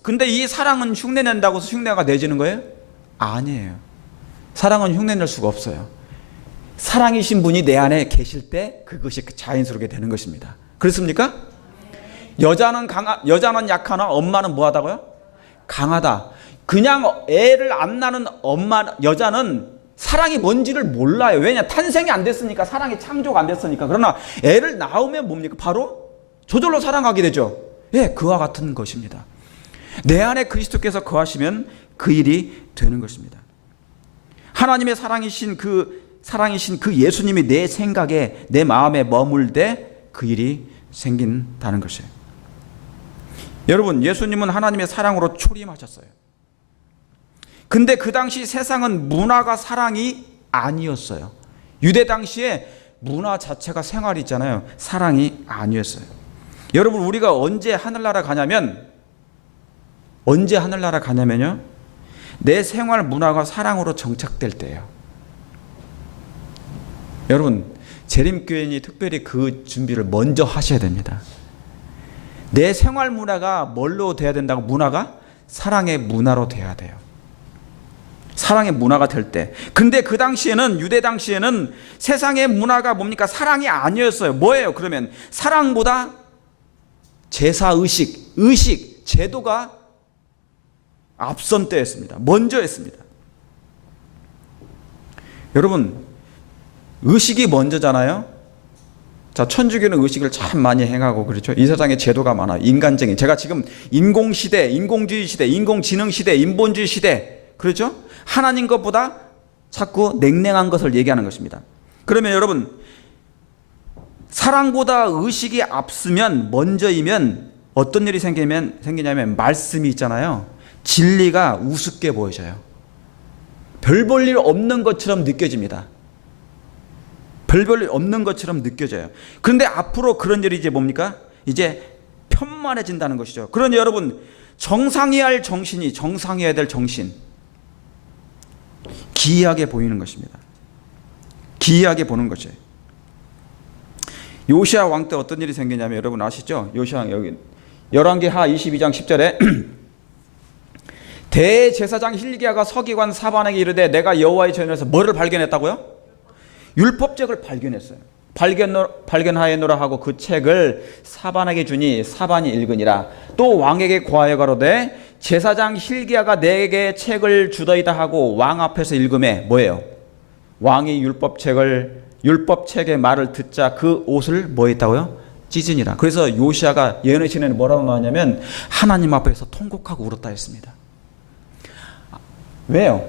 근데 이 사랑은 흉내낸다고 해서 흉내가 내지는 거예요? 아니에요. 사랑은 흉내낼 수가 없어요. 사랑이신 분이 내 안에 계실 때 그것이 자연스럽게 되는 것입니다. 그렇습니까? 여자는 약하나 엄마는 뭐하다고요? 강하다. 그냥 애를 안 낳는 여자는 사랑이 뭔지를 몰라요. 왜냐? 탄생이 안 됐으니까, 사랑이 창조가 안 됐으니까. 그러나 애를 낳으면 뭡니까? 바로 저절로 사랑하게 되죠. 예, 그와 같은 것입니다. 내 안에 그리스도께서 거하시면 그 일이 되는 것입니다. 하나님의 사랑이신 그 사랑이신 그 예수님이 내 생각에, 내 마음에 머물 때 그 일이 생긴다는 것이에요. 여러분, 예수님은 하나님의 사랑으로 초림하셨어요. 근데 그 당시 세상은 문화가 사랑이 아니었어요. 유대 당시에 문화 자체가 생활이 있잖아요. 사랑이 아니었어요. 여러분, 우리가 언제 하늘나라 가냐면요, 내 생활 문화가 사랑으로 정착될 때예요. 여러분, 재림교인이 특별히 그 준비를 먼저 하셔야 됩니다. 내 생활 문화가 뭘로 돼야 된다고? 문화가 사랑의 문화로 돼야 돼요. 사랑의 문화가 될 때. 근데 그 당시에는, 유대 당시에는 세상의 문화가 뭡니까? 사랑이 아니었어요. 뭐예요? 그러면 사랑보다 제사의식, 제도가 앞선 때였습니다. 먼저 했습니다. 여러분, 의식이 먼저잖아요. 자, 천주교는 의식을 참 많이 행하고 그렇죠. 이 세상에 제도가 많아요. 인간적인. 제가 지금 인공시대, 인공주의 시대, 인공지능 시대, 인본주의 시대, 그렇죠? 하나님 것보다 자꾸 냉랭한 것을 얘기하는 것입니다. 그러면 여러분, 사랑보다 의식이 앞서면, 먼저이면 어떤 일이 생기냐면 말씀이 있잖아요. 진리가 우습게 보여져요. 별 볼 일 없는 것처럼 느껴집니다. 별 볼 일 없는 것처럼 느껴져요. 그런데 앞으로 그런 일이 이제 뭡니까? 이제 편만해진다는 것이죠. 그러니 여러분, 정상해야 될 정신, 기이하게 보이는 것입니다. 기이하게 보는 것이에요. 요시야 왕 때 어떤 일이 생기냐면, 여러분 아시죠? 요시야, 여기 열왕기하 22장 10절에 대제사장 hil기야가 서기관 사반에게 이르되 내가 여호와의 전에서 뭐를 발견했다고요? 율법책을 발견했어요. 발견하였노라 하고 그 책을 사반에게 주니 사반이 읽으니라. 또 왕에게 고하여 가로되 제사장 hil기야가 내게 책을 주더이다 하고 왕 앞에서 읽음에 뭐예요? 왕이 율법책의 말을 듣자 그 옷을 뭐 했다고요? 찢으니라. 그래서 요시야가 예언의 시내는 뭐라고 나왔냐면 하나님 앞에서 통곡하고 울었다 했습니다. 왜요?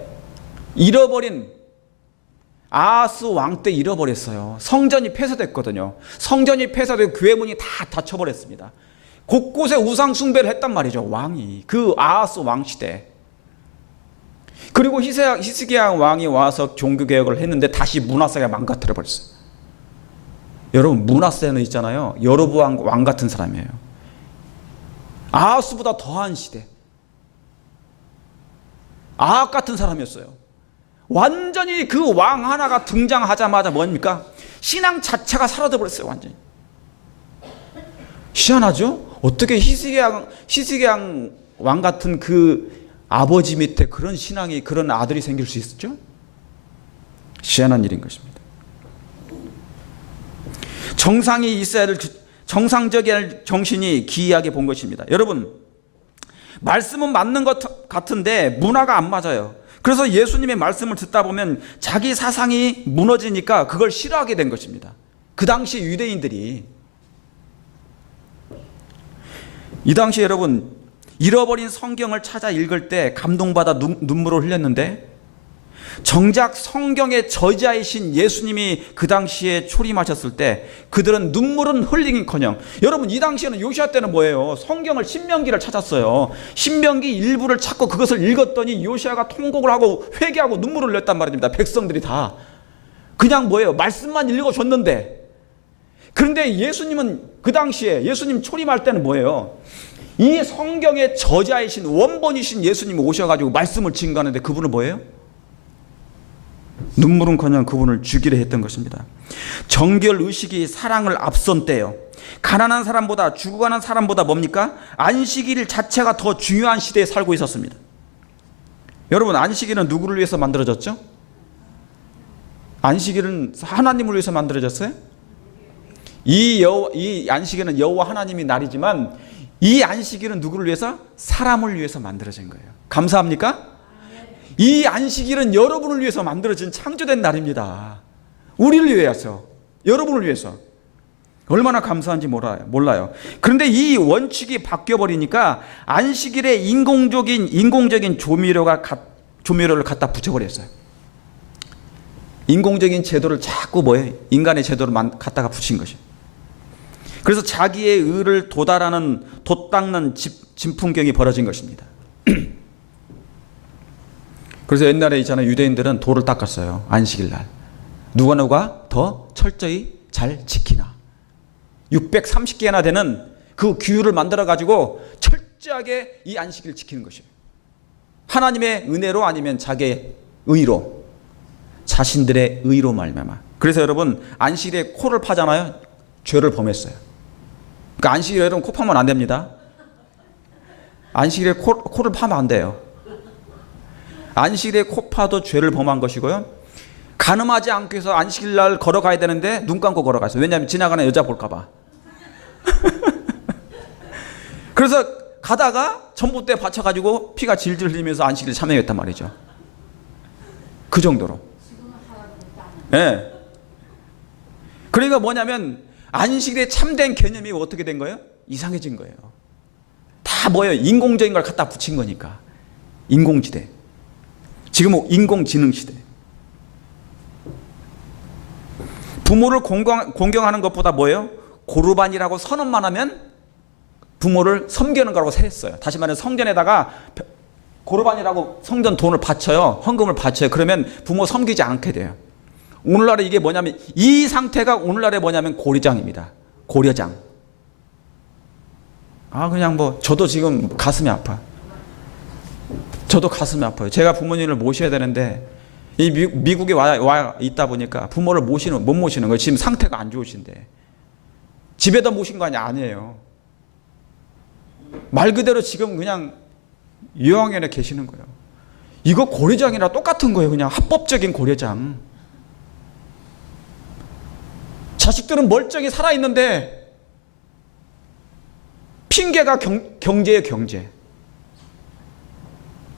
잃어버린, 아하스 왕 때 잃어버렸어요. 성전이 폐쇄됐거든요. 성전이 폐쇄되고 교회 문이 다 닫혀버렸습니다. 곳곳에 우상 숭배를 했단 말이죠. 왕이, 그 아하스 왕 시대. 그리고 히스기야 왕이 와서 종교개혁을 했는데 다시 문화사가 망가뜨려 버렸어요. 여러분, 문화세는 있잖아요. 여로보암 왕 같은 사람이에요. 아하스보다 더한 시대. 아합 같은 사람이었어요. 완전히 그 왕 하나가 등장하자마자 뭡니까? 신앙 자체가 사라져버렸어요. 완전히. 희한하죠? 어떻게 히스기야 왕 같은 그 아버지 밑에 그런 신앙이, 그런 아들이 생길 수 있었죠? 희한한 일인 것입니다. 정상이 있어야 될, 정상적인 정신이 기이하게 본 것입니다. 여러분, 말씀은 맞는 것 같은데 문화가 안 맞아요. 그래서 예수님의 말씀을 듣다 보면 자기 사상이 무너지니까 그걸 싫어하게 된 것입니다. 그 당시 유대인들이. 이 당시 여러분, 잃어버린 성경을 찾아 읽을 때 감동받아 눈물을 흘렸는데, 정작 성경의 저자이신 예수님이 그 당시에 초림하셨을 때 그들은 눈물은 흘리긴커녕, 여러분 이 당시에는 요시야 때는 뭐예요? 성경을, 신명기를 찾았어요. 신명기 일부를 찾고 그것을 읽었더니 요시야가 통곡을 하고 회개하고 눈물을 흘렸단 말입니다. 백성들이 다 그냥 뭐예요? 말씀만 읽어줬는데. 그런데 예수님은 그 당시에, 예수님 초림할 때는 뭐예요? 이 성경의 저자이신, 원본이신 예수님이 오셔가지고 말씀을 증거하는데 그분은 뭐예요? 눈물은커녕 그분을 죽이려 했던 것입니다. 정결 의식이 사랑을 앞선 때요, 가난한 사람보다, 죽어가는 사람보다 뭡니까? 안식일 자체가 더 중요한 시대에 살고 있었습니다. 여러분, 안식일은 누구를 위해서 만들어졌죠? 안식일은 하나님을 위해서 만들어졌어요? 이 안식일은 여호와 하나님이 날이지만 이 안식일은 누구를 위해서? 사람을 위해서 만들어진 거예요. 감사합니까? 이 안식일은 여러분을 위해서 만들어진, 창조된 날입니다. 우리를 위해서, 여러분을 위해서. 얼마나 감사한지 몰라요. 그런데 이 원칙이 바뀌어버리니까 안식일에 인공적인 조미료를 갖다 붙여버렸어요. 인공적인 제도를 자꾸 뭐예요? 인간의 제도를 갖다가 붙인 것이에요. 그래서 자기의 의를 돛닦는 진풍경이 벌어진 것입니다. 그래서 옛날에 있잖아요. 유대인들은 돌을 닦았어요. 안식일 날. 누가 더 철저히 잘 지키나. 630개나 되는 그 규율을 만들어 가지고 철저하게 이 안식일을 지키는 것이에요. 하나님의 은혜로 아니면 자기의 의로, 자신들의 의로 말미암아. 그래서 여러분 안식일에 코를 파잖아요. 죄를 범했어요. 그러니까 안식일에 여러분 코 파면 안 됩니다. 안식일에 코를 파면 안 돼요. 안식일에 코 파도 죄를 범한 것이고요. 가늠하지 않고 해서 안식일 날 걸어가야 되는데 눈 감고 걸어갔어요. 왜냐하면 지나가는 여자 볼까 봐. 그래서 가다가 전봇대에 받쳐가지고 피가 질질 흘리면서 안식일을 참여했단 말이죠. 그 정도로. 예. 네. 그러니까 뭐냐면 안식일에 참된 개념이 어떻게 된 거예요? 이상해진 거예요. 다 뭐예요? 인공적인 걸 갖다 붙인 거니까. 인공지대. 지금은 인공지능 시대. 부모를 공경하는 것보다 뭐예요? 고르반이라고 선언만 하면 부모를 섬기는 거라고 생각했어요. 다시 말해 성전에다가 고르반이라고 성전 돈을 바쳐요. 헌금을 바쳐요. 그러면 부모 섬기지 않게 돼요. 오늘날에 이게 뭐냐면 이 상태가 오늘날에 뭐냐면 고려장입니다. 고려장. 그냥 뭐 저도 지금 가슴이 아파. 저도 가슴이 아파요. 제가 부모님을 모셔야 되는데 이 미국에 와 있다 보니까 부모를 못 모시는 거예요. 지금 상태가 안 좋으신데. 집에다 모신 거 아니에요. 말 그대로 지금 그냥 요양원에 계시는 거예요. 이거 고려장이랑 똑같은 거예요. 그냥 합법적인 고려장. 자식들은 멀쩡히 살아있는데 핑계가 경제예요. 경제.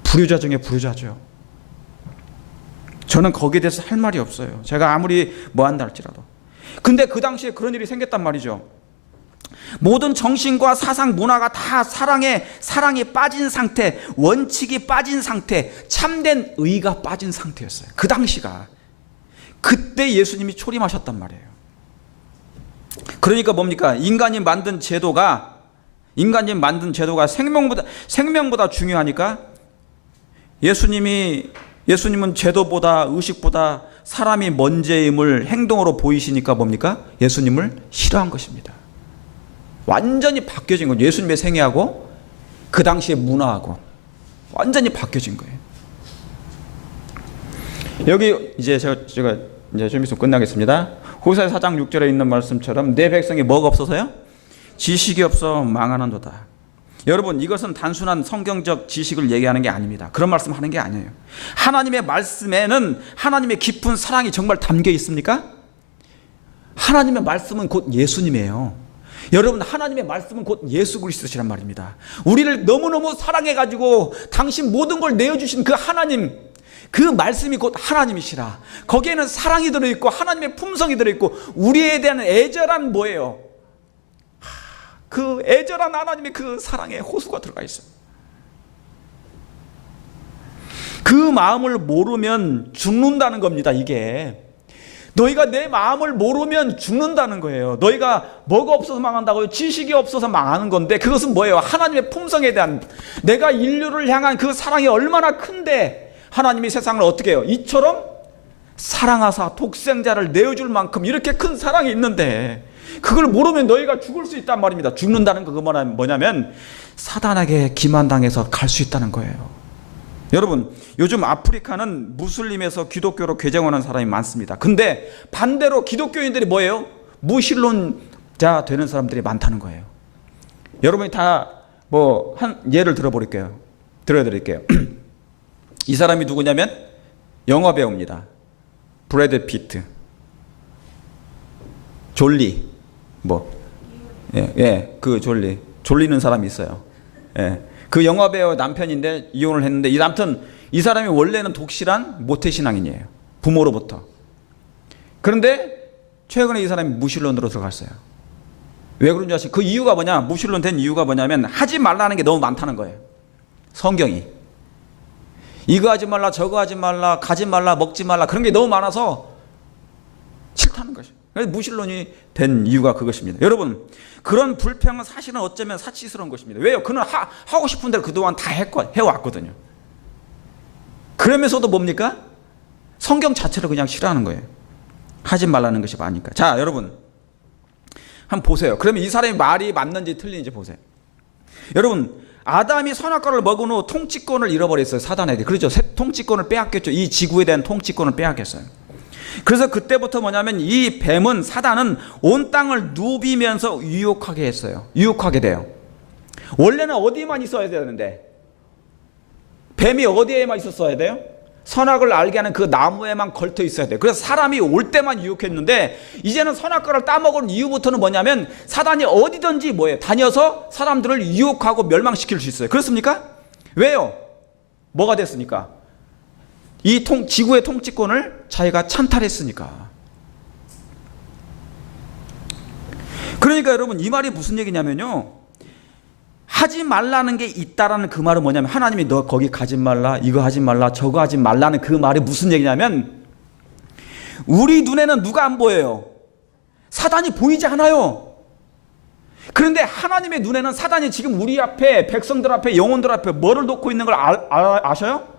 불효자 중에 불효자죠. 저는 거기에 대해서 할 말이 없어요. 제가 아무리 뭐 한다 할지라도. 근데 그 당시에 그런 일이 생겼단 말이죠. 모든 정신과 사상, 문화가 다 사랑이 빠진 상태, 원칙이 빠진 상태, 참된 의가 빠진 상태였어요. 그 당시가. 그때 예수님이 초림하셨단 말이에요. 그러니까 뭡니까? 인간이 만든 제도가 생명보다 중요하니까 예수님은 제도보다 의식보다 사람이 먼저임을 행동으로 보이시니까 뭡니까? 예수님을 싫어한 것입니다. 완전히 바뀌어진 거예요. 예수님의 생애하고 그 당시의 문화하고 완전히 바뀌어진 거예요. 여기 이제 제가 이제 좀 있으면 끝나겠습니다. 호세아 4장 6절에 있는 말씀처럼 내 백성이 뭐가 없어서요? 지식이 없어 망하는도다. 여러분 이것은 단순한 성경적 지식을 얘기하는 게 아닙니다. 그런 말씀 하는 게 아니에요. 하나님의 말씀에는 하나님의 깊은 사랑이 정말 담겨 있습니까? 하나님의 말씀은 곧 예수님이에요. 여러분 하나님의 말씀은 곧 예수 그리스도시란 말입니다. 우리를 너무너무 사랑해가지고 당신 모든 걸 내어주신 그 하나님, 그 말씀이 곧 하나님이시라. 거기에는 사랑이 들어있고 하나님의 품성이 들어있고 우리에 대한 애절한 뭐예요? 그 애절한 하나님의 그 사랑의 호수가 들어가 있어요. 그 마음을 모르면 죽는다는 겁니다. 이게 너희가 내 마음을 모르면 죽는다는 거예요. 너희가 뭐가 없어서 망한다고요? 지식이 없어서 망하는 건데 그것은 뭐예요? 하나님의 품성에 대한, 내가 인류를 향한 그 사랑이 얼마나 큰데 하나님이 세상을 어떻게 해요? 이처럼 사랑하사 독생자를 내어줄 만큼 이렇게 큰 사랑이 있는데 그걸 모르면 너희가 죽을 수 있단 말입니다. 죽는다는 거 뭐냐면 사단에게 기만당해서 갈 수 있다는 거예요. 여러분 요즘 아프리카는 무슬림에서 기독교로 개정하는 사람이 많습니다. 근데 반대로 기독교인들이 뭐예요? 무신론자 되는 사람들이 많다는 거예요. 여러분이 다 뭐 한 예를 들어드릴게요. 이 사람이 누구냐면 영화 배우입니다. 브래드 피트, 졸리, 그 졸리는 사람이 있어요. 그 영화 배우 남편인데 이혼을 했는데 이 사람이 원래는 독실한 모태신앙인이에요. 부모로부터. 그런데 최근에 이 사람이 무신론으로 들어갔어요. 왜 그런지 아시죠? 그 이유가 뭐냐? 무신론 된 이유가 뭐냐면 하지 말라는 게 너무 많다는 거예요. 성경이. 이거 하지 말라, 저거 하지 말라, 가지 말라, 먹지 말라 그런 게 너무 많아서 싫다는 것이에요. 그래서 무신론이 된 이유가 그것입니다. 여러분, 그런 불평은 사실은 어쩌면 사치스러운 것입니다. 왜요? 그는 하고 싶은 대로 그동안 다 해왔거든요. 그러면서도 뭡니까? 성경 자체를 그냥 싫어하는 거예요. 하지 말라는 것이 많으니까. 자, 여러분 한번 보세요. 그러면 이 사람이 말이 맞는지 틀린지 보세요. 여러분, 아담이 선악과를 먹은 후 통치권을 잃어버렸어요. 사단에게. 그렇죠. 통치권을 빼앗겼죠. 이 지구에 대한 통치권을 빼앗겼어요. 그래서 그때부터 뭐냐면 이 뱀은, 사단은 온 땅을 누비면서 유혹하게 했어요. 유혹하게 돼요. 원래는 어디에만 있어야 되는데, 뱀이 어디에만 있었어야 돼요? 선악을 알게 하는 그 나무에만 걸터 있어야 돼요. 그래서 사람이 올 때만 유혹했는데, 이제는 선악과를 따먹은 이후부터는 뭐냐면 사단이 어디든지 뭐예요? 다녀서 사람들을 유혹하고 멸망시킬 수 있어요. 그렇습니까? 왜요? 뭐가 됐습니까? 이 지구의 통치권을 자기가 찬탈했으니까. 그러니까 여러분, 이 말이 무슨 얘기냐면요, 하지 말라는 게 있다라는 그 말은 뭐냐면, 하나님이 너 거기 가지 말라, 이거 하지 말라, 저거 하지 말라는 그 말이 무슨 얘기냐면, 우리 눈에는 누가 안 보여요? 사단이 보이지 않아요. 그런데 하나님의 눈에는 사단이 지금 우리 앞에, 백성들 앞에, 영혼들 앞에 뭐를 놓고 있는 걸 아셔요?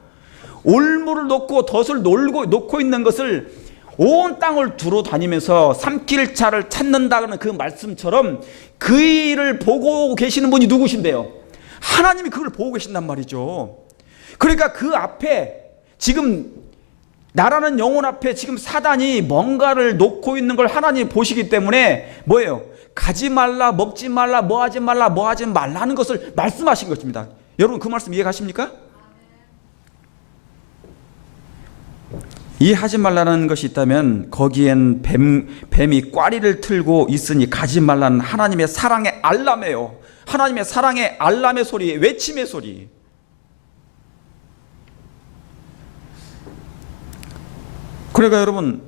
올무를 놓고 덫을 놓고 있는 것을 온 땅을 두루 다니면서 삼킬 차를 찾는다는 그 말씀처럼 그 일을 보고 계시는 분이 누구신데요? 하나님이 그걸 보고 계신단 말이죠. 그러니까 그 앞에 지금 나라는 영혼 앞에 지금 사단이 뭔가를 놓고 있는 걸 하나님이 보시기 때문에 뭐예요? 가지 말라, 먹지 말라, 뭐 하지 말라, 뭐 하지 말라는 것을 말씀하신 것입니다. 여러분, 그 말씀 이해가십니까? 이 하지 말라는 것이 있다면 거기엔 뱀이 꽈리를 틀고 있으니 가지 말라는 하나님의 사랑의 알람이에요. 하나님의 사랑의 알람의 소리, 외침의 소리. 그러니까 여러분,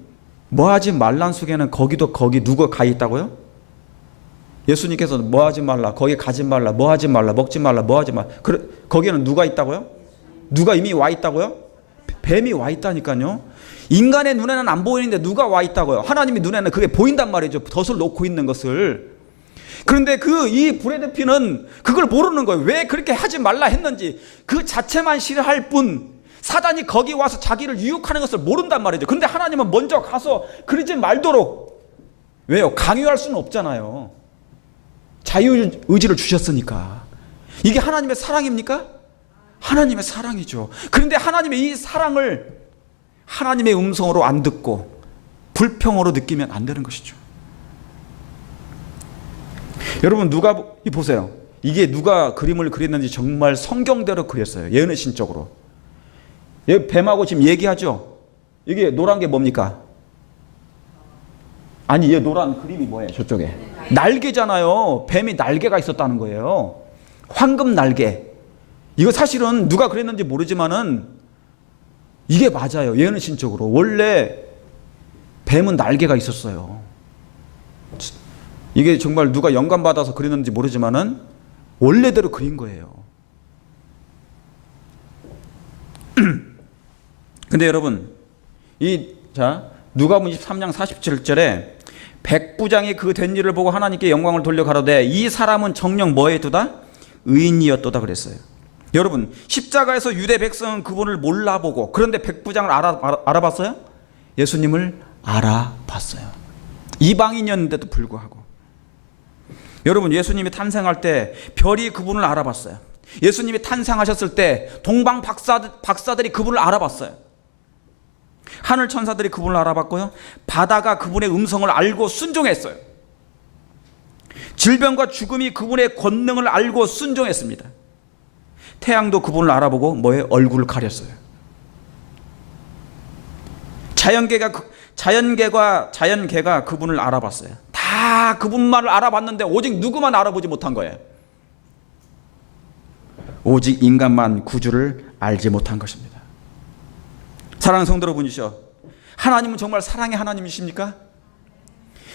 뭐 하지 말란 속에는 거기 누가 가 있다고요? 예수님께서 뭐 하지 말라, 거기 가지 말라, 뭐 하지 말라, 먹지 말라, 뭐 하지 말라. 거기에는 누가 있다고요? 누가 이미 와 있다고요? 뱀이 와 있다니까요. 인간의 눈에는 안 보이는데 누가 와 있다고요? 하나님의 눈에는 그게 보인단 말이죠. 덫을 놓고 있는 것을. 그런데 이 브래드 피는 그걸 모르는 거예요. 왜 그렇게 하지 말라 했는지 그 자체만 싫어할 뿐, 사단이 거기 와서 자기를 유혹하는 것을 모른단 말이죠. 그런데 하나님은 먼저 가서 그러지 말도록, 왜요? 강요할 수는 없잖아요. 자유의지를 주셨으니까. 이게 하나님의 사랑입니까? 하나님의 사랑이죠. 그런데 하나님의 이 사랑을 하나님의 음성으로 안 듣고 불평으로 느끼면 안 되는 것이죠. 여러분, 누가 보세요. 이게 누가 그림을 그렸는지 정말 성경대로 그렸어요. 예언의 신적으로. 여기 뱀하고 지금 얘기하죠. 이게 노란 게 뭡니까? 아니, 얘 노란 그림이 뭐예요? 저쪽에 날개잖아요. 뱀이 날개가 있었다는 거예요. 황금 날개. 이거 사실은 누가 그랬는지 모르지만은 이게 맞아요. 예언의 신적으로. 원래 뱀은 날개가 있었어요. 이게 정말 누가 영감받아서 그렸는지 모르지만은 원래대로 그린 거예요. 근데 여러분, 누가복음 23장 47절에 백부장이 그 된 일을 보고 하나님께 영광을 돌려 가로되 이 사람은 정녕 뭐에 두다? 의인이었도다 그랬어요. 여러분, 십자가에서 유대 백성은 그분을 몰라보고, 그런데 백부장을 알아봤어요? 예수님을 알아봤어요. 이방인이었는데도 불구하고. 여러분, 예수님이 탄생할 때 별이 그분을 알아봤어요. 예수님이 탄생하셨을 때 동방 박사들이 그분을 알아봤어요. 하늘 천사들이 그분을 알아봤고요, 바다가 그분의 음성을 알고 순종했어요. 질병과 죽음이 그분의 권능을 알고 순종했습니다. 태양도 그분을 알아보고 뭐에 얼굴을 가렸어요. 자연계가 그분을 알아봤어요. 다 그분만을 알아봤는데 오직 누구만 알아보지 못한 거예요? 오직 인간만 구주를 알지 못한 것입니다. 사랑하는 성도 여러분이시여, 하나님은 정말 사랑의 하나님이십니까?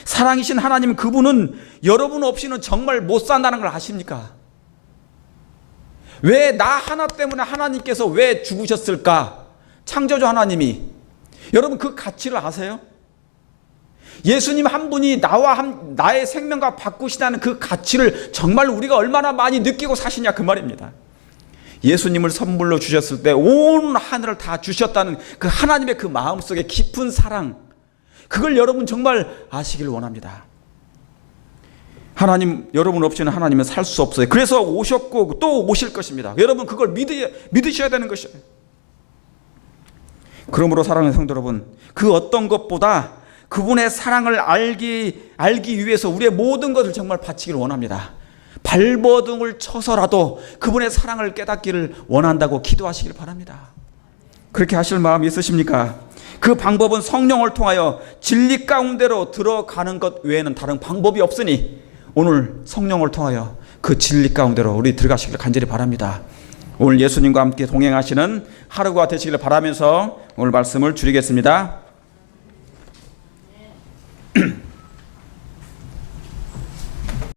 사랑이신 하나님, 그분은 여러분 없이는 정말 못 산다는 걸 아십니까? 왜 나 하나 때문에 하나님께서 왜 죽으셨을까? 창조주 하나님이. 여러분, 그 가치를 아세요? 예수님 한 분이 나의 생명과 바꾸시다는 그 가치를 정말 우리가 얼마나 많이 느끼고 사시냐 그 말입니다. 예수님을 선물로 주셨을 때 온 하늘을 다 주셨다는 그 하나님의 그 마음속에 깊은 사랑, 그걸 여러분 정말 아시길 원합니다. 하나님, 여러분 없이는 하나님은 살 수 없어요. 그래서 오셨고 또 오실 것입니다. 여러분 그걸 믿으셔야 되는 것이에요. 그러므로 사랑하는 성도 여러분, 그 어떤 것보다 그분의 사랑을 알기 위해서 우리의 모든 것을 정말 바치기를 원합니다. 발버둥을 쳐서라도 그분의 사랑을 깨닫기를 원한다고 기도하시길 바랍니다. 그렇게 하실 마음이 있으십니까? 그 방법은 성령을 통하여 진리 가운데로 들어가는 것 외에는 다른 방법이 없으니 오늘 성령을 통하여 그 진리 가운데로 우리 들어가시길 간절히 바랍니다. 오늘 예수님과 함께 동행하시는 하루가 되시기를 바라면서 오늘 말씀을 줄이겠습니다.